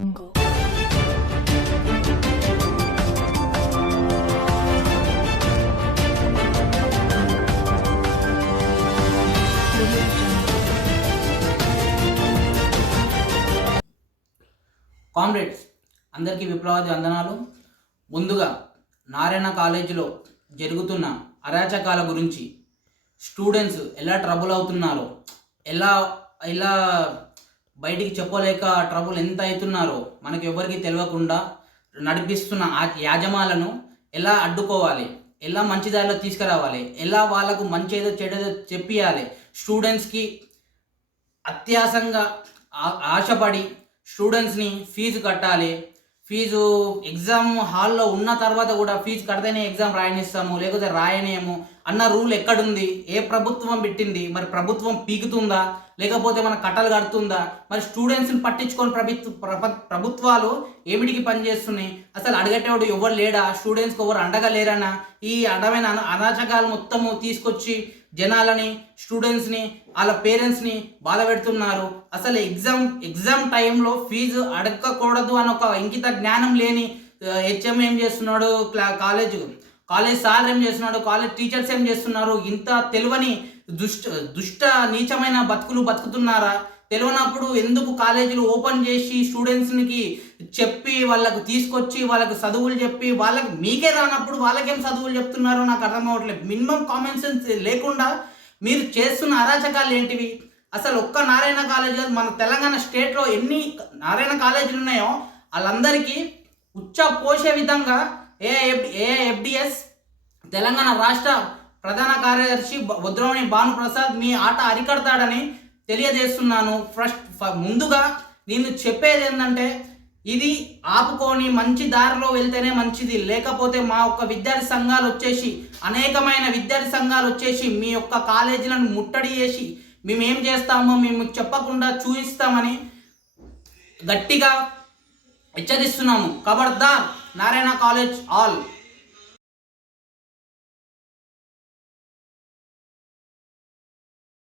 Comrades అందరికీ విప్లవాది వందనాలు. ముందుగా నారాయణ కాలేజీలో జరుగుతున్న అరాచకాల గురించి, స్టూడెంట్స్ ఎలా ట్రబుల్ అవుతున్నారో, ఎలా ఎలా బయటికి చెప్పలేక ట్రబుల్ ఎంత అవుతున్నారో మనకు ఎవరికి తెలియకుండా నడిపిస్తున్న ఆ యాజమాలను ఎలా అడ్డుకోవాలి, ఎలా మంచి దారిలో తీసుకురావాలి, ఎలా వాళ్ళకు మంచి ఏదో చెడేదో చెప్పియాలి, స్టూడెంట్స్కి అత్యాసంగా ఆశపడి స్టూడెంట్స్ని ఫీజు కట్టాలి, ఫీజు ఎగ్జామ్ హాల్లో ఉన్న తర్వాత కూడా ఫీజు కడితేనే ఎగ్జామ్ రాయనిస్తాము లేకపోతే రాయనేమో అన్న రూల్ ఎక్కడుంది? ఏ ప్రభుత్వం పెట్టింది? మరి ప్రభుత్వం పీకుతుందా లేకపోతే మన కట్టలు కడుతుందా? మరి స్టూడెంట్స్ని పట్టించుకొని ప్రభుత్వాలు ఏమిటికి పనిచేస్తున్నాయి? అసలు అడిగేటోడు ఎవరు లేడా? స్టూడెంట్స్కి ఎవరు అండగా లేరనా? ఈ అడమైన అరాచకాలు మొత్తము తీసుకొచ్చి జనాలని, స్టూడెంట్స్ని, వాళ్ళ పేరెంట్స్ని బాధ పెడుతున్నారు. అసలు ఎగ్జామ్ టైంలో ఫీజు అడగకూడదు అని ఒక ఇంకిత జ్ఞానం లేని హెచ్ఎం ఏం చేస్తున్నాడు, కాలేజ్ సార్ ఏం చేస్తున్నాడు, కాలేజ్ టీచర్స్ ఏం చేస్తున్నారు? ఇంత తెలియని దుష్ట నీచమైన బతుకులు బతుకుతున్నారా? తెలియనప్పుడు ఎందుకు కాలేజీలు ఓపెన్ చేసి స్టూడెంట్స్కి చెప్పి వాళ్ళకు తీసుకొచ్చి వాళ్ళకు చదువులు చెప్పి వాళ్ళకి మీకే రానప్పుడు వాళ్ళకేం చదువులు చెప్తున్నారో నాకు అర్థం అవ్వట్లేదు. మినిమం కామన్ సెన్స్ లేకుండా మీరు చేస్తున్న అరాచకాలు ఏంటివి? అసలు ఒక్క నారాయణ కాలేజ్, మన తెలంగాణ స్టేట్లో ఎన్ని నారాయణ కాలేజీలు ఉన్నాయో వాళ్ళందరికీ ఉచ్చ పోసే విధంగా ఏఎఫ్డిఎస్ తెలంగాణ రాష్ట్ర ప్రధాన కార్యదర్శి వద్రవణి భానుప్రసాద్ మీ ఆట అరికడతాడని తెలియజేస్తున్నాను. ముందుగా నేను చెప్పేది ఏంటంటే ఇది ఆపుకొని మంచి దారిలో వెళ్తేనే మంచిది. లేకపోతే మా యొక్క విద్యార్థి సంఘాలు వచ్చేసి, అనేకమైన విద్యార్థి సంఘాలు వచ్చేసి మీ యొక్క కాలేజీలను ముట్టడి చేసి మేమేం చేస్తామో మేము చెప్పకుండా చూపిస్తామని గట్టిగా హెచ్చరిస్తున్నాము. ఖబర్దార్ నారాయణ కాలేజ్ ఆల్.